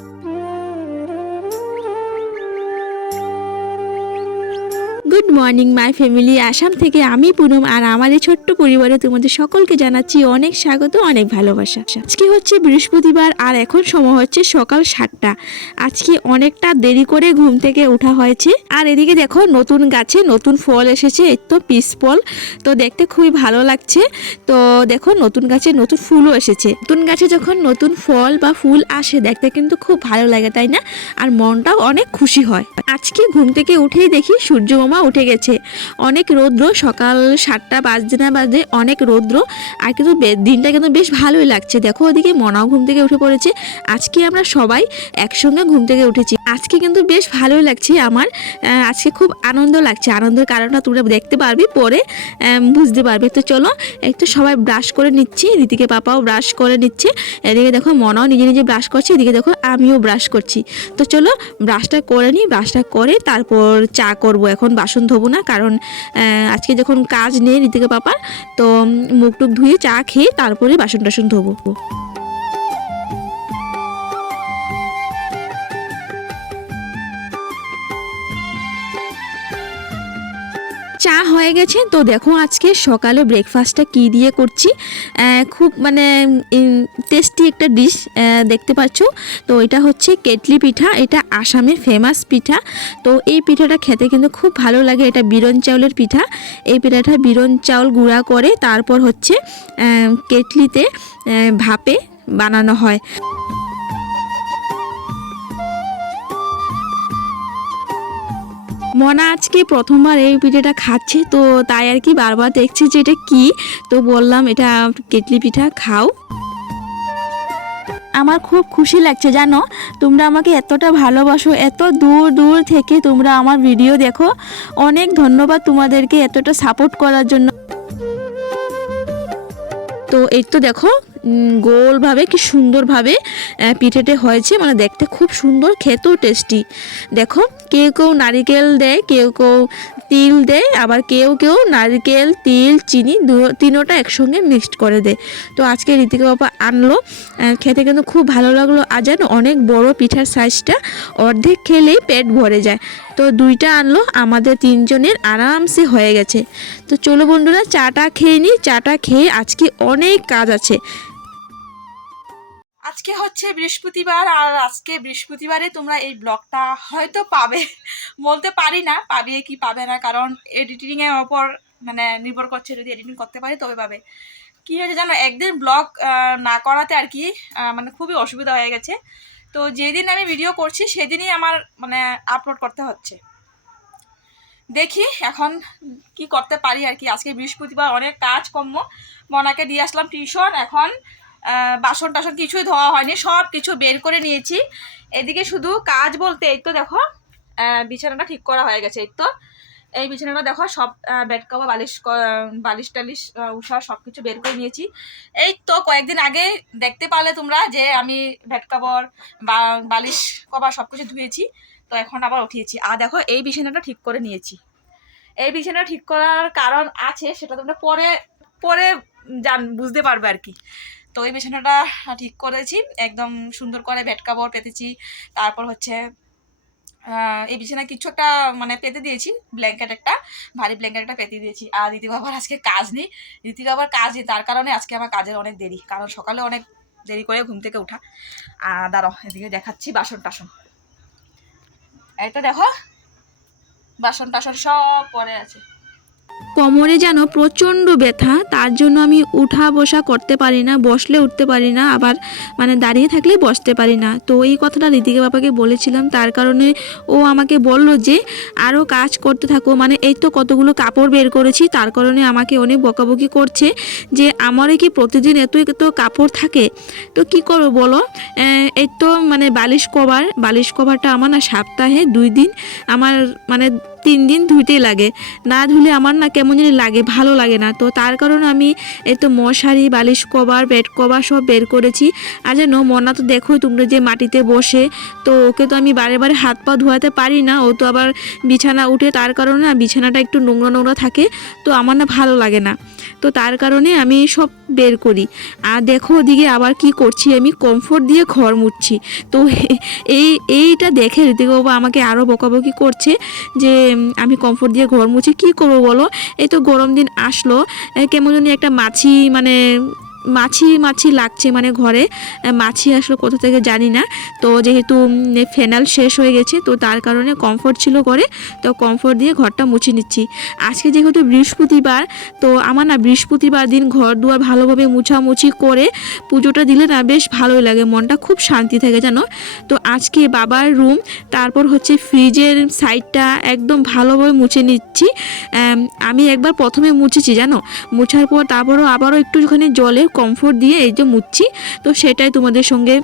oh good morning my family Assam থেকে আমি পুনম আর আমার এই ছোট্ট পরিবারে তোমাদের সকলকে জানাচ্ছি অনেক স্বাগত, অনেক ভালোবাসা। আজকে হচ্ছে বৃহস্পতিবার আর এখন সময় হচ্ছে সকাল সাতটা। আজকে অনেকটা দেরি করে ঘুম থেকে ওঠা হয়েছে। আর এদিকে দেখো নতুন গাছে নতুন ফল এসেছে, এই তো পিস ফল। তো দেখতে খুবই ভালো লাগছে। তো দেখো নতুন গাছে নতুন ফুলও এসেছে। নতুন গাছে যখন নতুন ফল বা ফুল আসে, দেখতে কিন্তু খুব ভালো লাগে, তাই না? আর মনটাও অনেক খুশি হয়। আজকে ঘুম থেকে উঠেই দেখি সূর্য মামা উঠে গেছে। অনেক রৌদ্র, সকাল সাতটা বাজতে না বাজে অনেক রৌদ্র। আর কিন্তু দিনটা কিন্তু বেশ ভালোই লাগছে। দেখো ওদিকে মনাও ঘুম থেকে উঠে পড়েছে। আজকে আমরা সবাই একসঙ্গে ঘুম থেকে উঠেছি। আজকে কিন্তু বেশ ভালোই লাগছে আমার। আজকে খুব আনন্দ লাগছে। আনন্দের কারণটা তোমরা দেখতে পারবি, পরে বুঝতে পারবে। তো চলো, একটু সবাই ব্রাশ করে নিচ্ছি। রীতিকে পাপাও ব্রাশ করে নিচ্ছে। এদিকে দেখো মনাও নিজে নিজে ব্রাশ করছে। এদিকে দেখো আমিও ব্রাশ করছি। তো চলো, ব্রাশটা করে নিই। ব্রাশটা করে তারপর চা করব এখন। বাসন ধোবো না, কারণ আজকে যখন কাজ নেই ঋতিকা পাপার, তো মুখ টুক ধুয়ে চা খেয়ে তারপরে বাসন টাসন ধোবো। চা হয়ে গেছে। তো দেখো আজকে সকালে ব্রেকফাস্টটা কি দিয়ে করছি। খুব মানে টেস্টি একটা ডিশ দেখতে পাচ্ছ। তো এটা হচ্ছে কেটলি পিঠা। এটা আসামের ফেমাস পিঠা। তো এই পিঠাটা খেতে কিন্তু খুব ভালো লাগে। এটা বিরন চাউলের পিঠা। এই পিঠাটা বিরন চাউল গুঁড়া করে তারপর হচ্ছে কেটলিতে ভাপে বানানো হয়। মনা আজকে প্রথমবার এই পিঠেটা খাচ্ছে, তো তাই আর কি বারবার দেখছি যে এটা কি। তো বললাম, এটা কেটলি পিঠা, খাও। আমার খুব খুশি লাগছে, জানো? তোমরা আমাকে এতটা ভালোবাসো, এত দূর দূর থেকে তোমরা আমার ভিডিও দেখো। অনেক ধন্যবাদ তোমাদেরকে এতটা সাপোর্ট করার জন্য। তো এই তো দেখো গোলভাবে কি সুন্দরভাবে পিঠেটে হয়েছে মানে দেখতে খুব সুন্দর, খেতেও টেস্টি দেখো, কেউ কেউ নারিকেল দেয়, কেউ কেউ তিল দেয় আবার কেউ কেউ নারকেল, তিল, চিনি তিনোটা একসঙ্গে মিক্সড করে দেয় তো আজকে ঋতিকা বাবা আনলো খেতে কিন্তু খুব ভালো লাগল। আর জানো অনেক বড় পিঠার সাইজটা অর্ধেক খেলেই পেট ভরে যায়। তো দুইটা আনলো, আমাদের তিনজনের আরামসে হয়ে গেছে। তো চলো বন্ধুরা, চাটা খেয়ে নিই চাটা খেয়ে আজকে অনেক কাজ আছে। আজকে হচ্ছে বৃহস্পতিবার আর আজকে বৃহস্পতিবারে তোমরা এই ব্লগটা হয়তো পাবে। বলতে পারি না, পাবে কি পাবে না, কারণ এডিটিং এর ওপর মানে নির্ভর করছে যদি এডিটিং করতে পারি তবে পাবে। কি হয়েছে জানো, একদিন ব্লগ না করাতে আর কি মানে খুবই অসুবিধা হয়ে গেছে। তো যেদিন আমি ভিডিও করছি সেদিনই আমার মানে আপলোড করতে হচ্ছে। দেখি এখন কি করতে পারি আর কি। আজকে বৃহস্পতিবার, অনেক কাজ কর্ম মনাকে দিয়ে আসলাম টিউশন এখন বাসন টাসন কিছুই ধোয়া হয়নি, সব কিছু বের করে নিয়েছি। এদিকে শুধু কাজ বলতে এই তো দেখো বিছানাটা ঠিক করা হয়ে গেছে এই তো। এই বিছানাটা দেখো, সব বেড কভার বালিশ বালিশ টালিশ উষা সব কিছু বের করে নিয়েছি। এই তো কয়েকদিন আগে দেখতে পারলে তোমরা যে আমি বেড কভার বালিশ কভার সব কিছু ধুয়েছি, তো এখন আবার উঠিয়েছি। আর দেখো, এই বিছানাটা ঠিক করে নিয়েছি। এই বিছানা ঠিক করার কারণ আছে, সেটা তোমরা পরে পরে জান, বুঝতে পারবে আর কি। তো এই বিছানাটা ঠিক করেছি, একদম সুন্দর করে বেড কাপড় পেতেছি। তারপর হচ্ছে এই বিছানায় কিছু একটা মানে পেতে দিয়েছি ব্ল্যাঙ্কেট একটা, ভারী ব্ল্যাঙ্কেট একটা পেতে দিয়েছি। আর রীতি বাবার আজকে কাজ নেই রীতি বাবার কাজ নেই, তার কারণে আজকে আমার কাজের অনেক দেরি, কারণ সকালে অনেক দেরি করে ঘুম থেকে ওঠা আর দাঁড়াও, এদিকে দেখাচ্ছি বাসন টাসন। এটা দেখো, বাসন টাসন সব পরে আছে। কোমরে যেন প্রচণ্ড ব্যথা, তার জন্য আমি উঠা বসা করতে পারি না, বসলে উঠতে পারি না, আবার মানে দাঁড়িয়ে থাকলে বসতে পারি না। তো এই কথাটা ঋতিকা বাবাকে বলেছিলাম, তার কারণে ও আমাকে বলল যে আরও কাজ করতে থাকো। মানে এই তো কতগুলো কাপড় বের করেছি, তার কারণে আমাকে অনেক বকাবকি করছে যে আমারও কি প্রতিদিন এত এত কাপড় থাকে? তো কি করব বলো? এই তো মানে বালিশ কভার, বালিশ কভারটা আমার না সপ্তাহে দুই দিন আমার মানে তিন দিন ধুইতেই লাগে। না ধুলে আমার না কেমন জানি লাগে, ভালো লাগে না। তো তার কারণে আমি এই তো মশারি, বালিশ কভার, বেড কভার সব বের করেছি। আর যেন মনা তো দেখো তোমরা যে মাটিতে বসে, তো ওকে তো আমি বারে বারে হাত পা ধোয়াতে পারি না। ও তো আবার বিছানা উঠে তার কারণে না বিছানাটা একটু নোংরা নোংরা থাকে, তো আমার না ভালো লাগে না। তো তার কারণে আমি সব বের করি। আর দেখো ওদিকে আবার কি করছি, আমি কমফোর্ট দিয়ে ঘর মুছছি। তো এই, এইটা দেখে ঋতিক বাবা আমাকে আরও বকাবকি করছে যে আমি কমফোর্ট দিয়ে ঘর মুছি, কি করব বলো? এই তো গরম দিন আসলো কেমন জানি একটা মাছি মানে মাছি মাছি লাগছে মানে ঘরে। মাছি আসলো কোথা থেকে জানি না। তো যেহেতু ফেনাল শেষ হয়ে গেছে, তো তার কারণে কমফোর্ট ছিল ঘরে। তো কমফোর্ট দিয়ে ঘরটা মুছে নিচ্ছি। আজকে যেহেতু বৃহস্পতিবার, তো আমার না বৃহস্পতিবার দিন ঘর দুয়ার ভালোভাবে মুছামুছি করে পুজোটা দিলে না বেশ ভালোই লাগে, মনটা খুব শান্তি থাকে জানো? তো আজকে বাবার রুম তারপর হচ্ছে ফ্রিজের সাইডটা একদম ভালোভাবে মুছে নিচ্ছি। আমি একবার প্রথমে মুছেছি জানো? মুছার পর তারপরও আবারও একটুখানি জলে কমফোর্ট দিয়ে এই যে মুছছি তো সেটাই তোমাদের সঙ্গে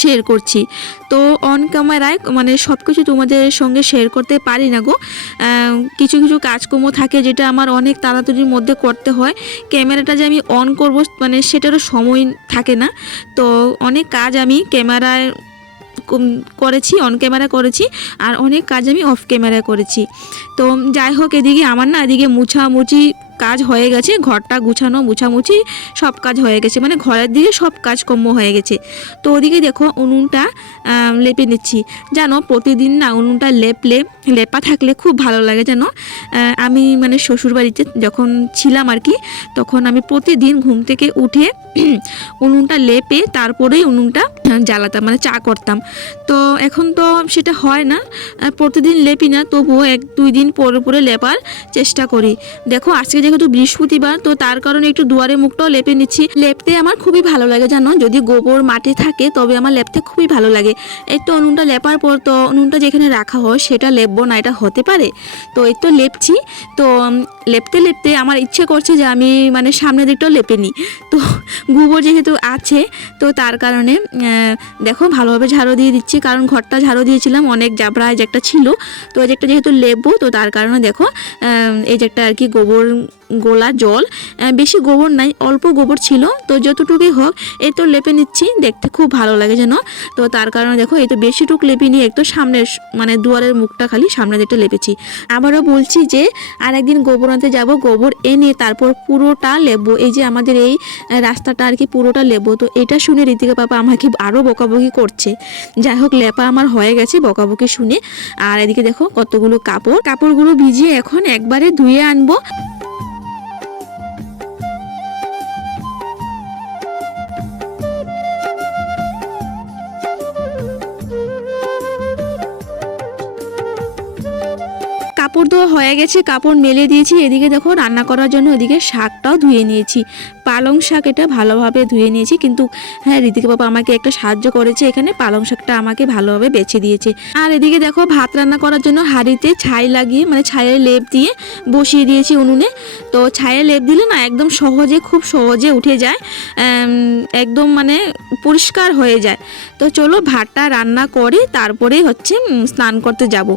শেয়ার করছি। তো অন ক্যামেরায় মানে সব কিছু তোমাদের সঙ্গে শেয়ার করতে পারি না গো। কিছু কিছু কাজকর্ম থাকে যেটা আমার অনেক তাড়াতাড়ির মধ্যে করতে হয়। ক্যামেরাটা যে আমি অন করব মানে সেটারও সময় থাকে না। তো অনেক কাজ আমি ক্যামেরায় করেছি অন ক্যামেরা করেছি, আর অনেক কাজ আমি অফ ক্যামেরা করেছি। তো যাই হোক, এদিকে আমার না এদিকে মুছামুছি কাজ হয়ে গেছে, ঘরটা গুছানো, মুছামুছি সব কাজ হয়ে গেছে মানে ঘরের দিকে সব কাজ কম্য হয়ে গেছে। তো ওদিকে দেখো উনুনটা লেপে নিচ্ছি। জানো, প্রতিদিন না উনুনটা লেপলে, লেপা থাকলে খুব ভালো লাগে জানো? আমি মানে শ্বশুরবাড়িতে যখন ছিলাম আর কি, তখন আমি প্রতিদিন ঘুম থেকে উঠে উনুনটা লেপে তারপরেই উনুনটা জ্বালাতাম মানে চা করতাম। তো এখন তো সেটা হয় না প্রতিদিন লেপি না, তবুও এক দুই দিন পরে পরে লেপার চেষ্টা করি। দেখো, আজকে যেহেতু বৃহস্পতিবার, তো তার কারণে একটু দুয়ারে মুখটাও লেপে নিচ্ছি। লেপতে আমার খুবই ভালো লাগে, জানো? যদি গোবর মাটি থাকে, তবে আমার লেপতে খুবই ভালো লাগে। এই তো উনুনটা লেপার পর তো উনুনটা যেখানে রাখা হয়, সেটা লেপবো না, এটা হতে পারে। তো এই তো লেপছি। তো লেপতে লেপতে আমার ইচ্ছে করছে যে আমি মানে সামনের দিকটাও লেপে নিই। তো গোবর যেহেতু আছে, তো তার কারণে দেখো ভালোভাবে ঝাড়ু দিয়ে দিচ্ছি। কারণ ঘরটা ঝাড়ু দিয়েছিলাম, অনেক জাবরা যে একটা ছিল। তো এই যে একটা যেহেতু লেপবো, তো তার কারণে দেখো এই যে একটা আর কি গোবর গোলা জল বেশি গোবর নাই, অল্প গোবর ছিল। তো যতটুকুই হোক, এই তো লেপে নিচ্ছি, দেখতে খুব ভালো লাগে যেন। তো তার কারণে দেখো, এই তো বেশিটুক লেপে নিয়ে একটু সামনের মানে দুয়ারের মুখটা খালি সামনে দিকটা লেপেছি। আবারও বলছি যে আর একদিন গোবর আনতে যাব, গোবর এনে তারপর পুরোটা লেবো এই যে আমাদের এই রাস্তাটা আর কি পুরোটা লেবো তো এটা শুনে ঋতিকা পাপা আমাকে আরও বকাবকি করছে। যাই হোক, লেপা আমার হয়ে গেছে বকাবকি শুনে। আর এদিকে দেখো, কতগুলো কাপড়। কাপড়গুলো ভিজিয়ে এখন একবারে ধুয়ে আনব। কাপড় ধোয়া হয়ে গেছে, কাপড় মেলে দিয়েছি, এদিকে দেখো রান্না করার জন্য এদিকে শাকটাও ধুয়ে নিয়েছি। পালং শাক এটা ভালোভাবে ধুয়ে নিয়েছি, কিন্তু হ্যাঁ ঋতিকা বাবা আমাকে একটা সাহায্য করেছে, এখানে পালং শাকটা আমাকে ভালোভাবে বেছে দিয়েছে। আর এদিকে দেখো ভাত রান্না করার জন্য হাঁড়িতে ছাই লাগিয়ে মানে ছায়ের লেপ দিয়ে বসিয়ে দিয়েছি উনুনে। তো ছায়ের লেপ দিলে না একদম সহজে, খুব সহজে উঠে যায় একদম মানে পরিষ্কার হয়ে যায়। তো চলো ভাতটা রান্না করে তারপরে হচ্ছে স্নান করতে যাব।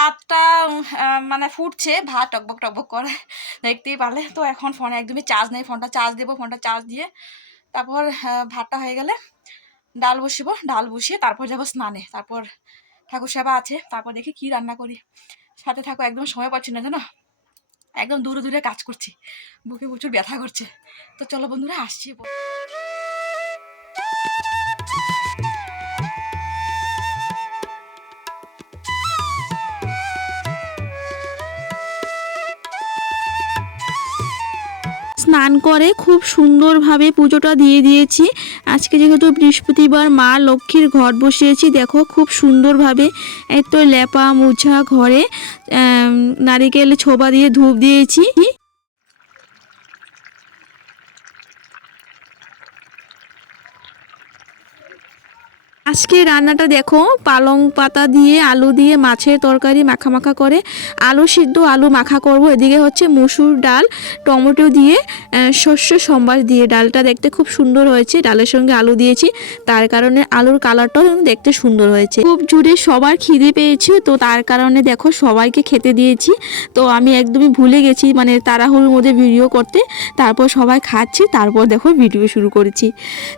ভাতটা মানে ফুটছে, ভাত টকবক টকবক করে, দেখতেই পারলে। তো এখন ফোনে একদমই চার্জ নেই, ফোনটা চার্জ দেবো, ফোনটা চার্জ দিয়ে। তারপর ভাতটা হয়ে গেলে ডাল বসিবো, ডাল বসিয়ে তারপর যাব স্নানে। তারপর ঠাকুর সেবা আছে, তারপর দেখি কি রান্না করি। সাথে থাকো একদম সময় পাচ্ছি না, জানো? একদম দূরে দূরে কাজ করছি। বুকে প্রচুর ব্যথা করছে। তো চলো বন্ধুরা, আসছি স্নান করে খুব সুন্দরভাবে পুজোটা দিয়ে দিয়েছি। আজকে যেহেতু বৃহস্পতিবার, মা লক্ষ্মীর ঘর বসিয়েছি, দেখো খুব সুন্দরভাবে এত তো লেপা মুছা ঘরে নারিকেল ছোবা দিয়ে ধূপ দিয়েছি। আজকে রান্নাটা দেখো, পালং পাতা দিয়ে, আলু দিয়ে, মাছের তরকারি মাখা মাখা করে। আলু সিদ্ধ, আলু মাখা করব। এদিকে হচ্ছে মুসুর ডাল, টমেটো দিয়ে শস্য সম্বাস দিয়ে। ডালটা দেখতে খুব সুন্দর হয়েছে, ডালের সঙ্গে আলু দিয়েছি। তার কারণে আলুর কালারটাও দেখতে সুন্দর হয়েছে। খুব জুড়ে সবার খিদে পেয়েছে, তো তার কারণে দেখো সবাইকে খেতে দিয়েছি। তো আমি একদমই ভুলে গেছি মানে তাড়াহুড়োর মধ্যে ভিডিও করতে। তারপর সবাই খাচ্ছি, তারপর দেখো ভিডিও শুরু করেছি।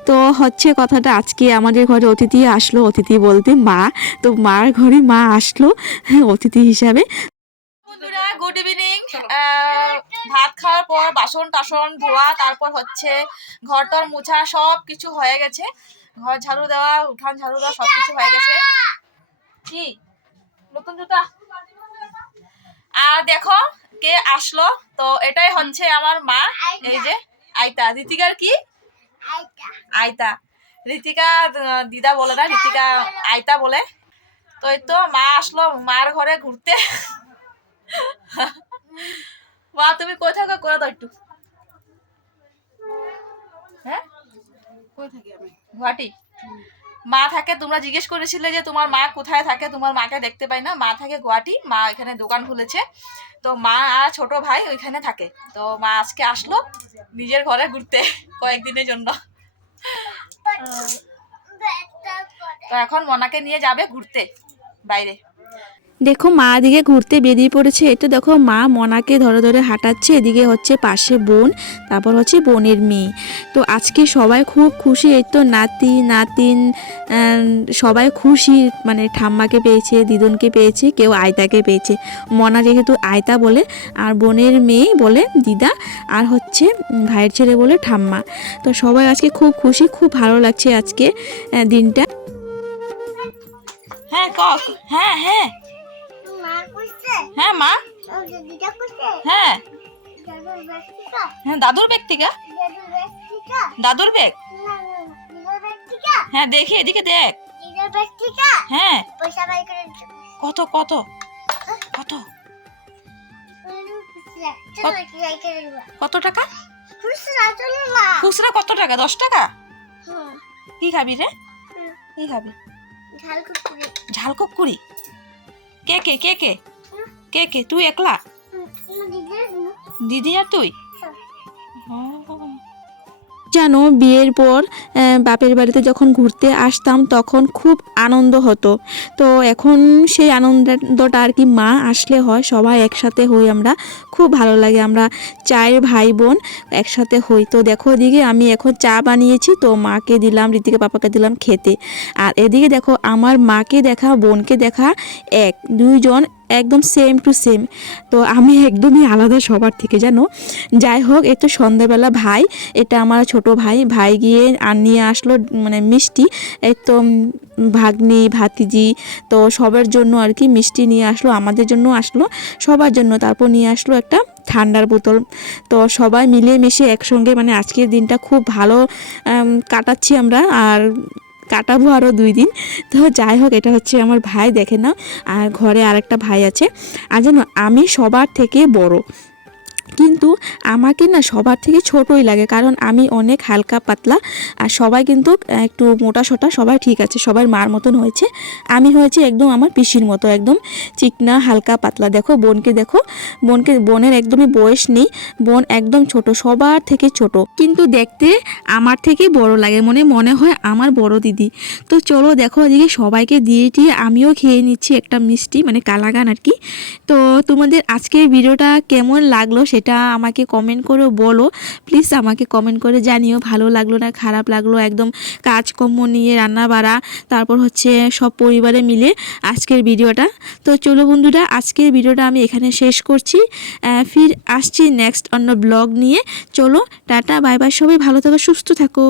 তো হচ্ছে কথাটা আজকে আমাদের ঘরে অতিথি আসলো অতিথি বলতে মা তো মার ঘরে মা আসলো? অতিথি হিসাবে। বন্ধুরা গুড ইভিনিং ভাত খাওয়ার পর বাসন টাসন ধোয়া তারপর হচ্ছে ঘর টর মোছা সব কিছু হয়ে গেছে। ঘর ঝাড়ু দেওয়া উঠান ঝাড়ু দেওয়া সব কিছু হয়ে গেছে। কি? নতুন জুতা? আর দেখো কে আসলো। তো এটাই হচ্ছে আমার মা এই যে আইতা ঋতিকার কি? আইতা ঋতিকা দিদা বলে না ঋতিকা আইতা বলে। তো এই তো মা আসলো মার ঘরে ঘুরতে। মা তুমি কই থাকো? করে দাও একটু। হ্যাঁ? কই থাকি আমি? গুয়াহাটি। মা থাকে তোমরা জিজ্ঞেস করেছিলে যে তোমার মা কোথায় থাকে তোমার মাকে দেখতে পাই না। মা থাকে গুয়াহাটি মা এখানে দোকান খুলেছে। তো মা আর ছোট ভাই ওইখানে থাকে। তো মা আজকে আসলো নিজের ঘরে ঘুরতে কয়েকদিনের জন্য। তো এখন মনাকে নিয়ে যাবে ঘুরতে বাইরে। দেখো মা দিকে ঘুরতে বেরিয়ে পড়েছে। এটা দেখো মা মনাকে ধরে ধরে হাঁটাচ্ছে। এদিকে হচ্ছে পাশে বোন, তারপর হচ্ছে বোনের মেয়ে। তো আজকে সবাই খুব খুশি। এই তো নাতি, নাতিন সবাই খুশি। মানে ঠাম্মাকে পেয়েছে, দিদুনকে পেয়েছে, কেউ আয়তাকে পেয়েছে। মনা যেহেতু আয়তা বলে, আর বোনের মেয়ে বলে দিদা, আর হচ্ছে ভাইয়ের ছেলে বলে ঠাম্মা। তো সবাই আজকে খুব খুশি, খুব ভালো লাগছে আজকে দিনটা। হ্যাঁ কক। হ্যাঁ হ্যাঁ। হ্যাঁ মা। হ্যাঁ। হ্যাঁ দাদুর ব্যাগ থেকে? দাদুর ব্যাগ হ্যাঁ দেখি এদিকে দেখ। হ্যাঁ। কত কত? কত? কত? টাকা? খুচরা কত টাকা? দশ টাকা? কি খাবি রে? কি খাবি? ঝাল কুকুরে ঝাল কুকুরি কে কে কে কে? কে কে? তুই একলা? দিদি আর তুই? জানো বিয়ের পর বাপের বাড়িতে যখন ঘুরতে আসতাম তখন খুব আনন্দ হতো। তো এখন সেই আনন্দটা আর কি মা আসলে হয়, সবাই একসাথে হই আমরা। খুব ভালো লাগে, আমরা চায়ের ভাই বোন একসাথে হই। তো দেখো এদিকে আমি এখন চা বানিয়েছি, তো মাকে দিলাম, রীতিকে পাপাকে দিলাম খেতে। আর এদিকে দেখো আমার মাকে দেখা, বোনকে দেখা এক, দুইজন একদম সেম টু সেম তো আমি একদমই আলাদা সবার থেকে, জানো? যাই হোক, এই তো সন্ধ্যাবেলা ভাই, এটা আমার ছোট ভাই। ভাই গিয়ে আর নিয়ে আসলো মানে মিষ্টি। এই তো ভাগ্নি, ভাতিজি, তো সবার জন্য আর কি মিষ্টি নিয়ে আসলো, আমাদের জন্য আসলো, সবার জন্য। তারপর নিয়ে আসলো একটা ঠান্ডার বোতল। তো সবাই মিলে মিশে একসঙ্গে মানে আজকের দিনটা খুব ভালো কাটাচ্ছি আমরা। আর কাটাবো আরও দুই দিন। তো যাই হোক, এটা হচ্ছে আমার ভাই, দেখে না আর ঘরে আরেকটা ভাই আছে। আর যেন আমি সবার থেকে বড়। কিন্তু আমাকে না সবার থেকে ছোটই লাগে, কারণ আমি অনেক হালকা পাতলা আর সবাই কিন্তু একটু মোটা সোটা সবাই ঠিক আছে, সবার মার মতন হয়েছে। আমি হয়েছে একদম আমার পিসির মতো, একদম চিকনা, হালকা, পাতলা। দেখো বোনকে দেখো, বোনকে, বোনের একদমই বয়স নেই, বোন একদম ছোট, সবার থেকে ছোট। কিন্তু দেখতে আমার থেকে বড় লাগে, মনে মনে হয় আমার বড় দিদি। তো চলো দেখো এদিকে সবাইকে দিয়ে দিয়ে আমিও খেয়ে নিচ্ছি একটা মিষ্টি মানে কালাগান আর কি। তো তোমাদের আজকের ভিডিওটা কেমন লাগল সেটা আমাকে কমেন্ট করে বলো। প্লিজ আমাকে কমেন্ট করে জানিও, ভালো লাগল না, খারাপ লাগল, একদম কাজকর্ম নিয়ে রান্না বাড়া তারপর হচ্ছে সব পরিবারে মিলে আজকের ভিডিওটা। তো চলো বন্ধুরা, আজকের ভিডিওটা আমি এখানে শেষ করছি। ফির আসছি নেক্সট অন্য ব্লগ নিয়ে। চলো, টাটা বাই বাই সবাই ভালো থাকো, সুস্থ থাকো।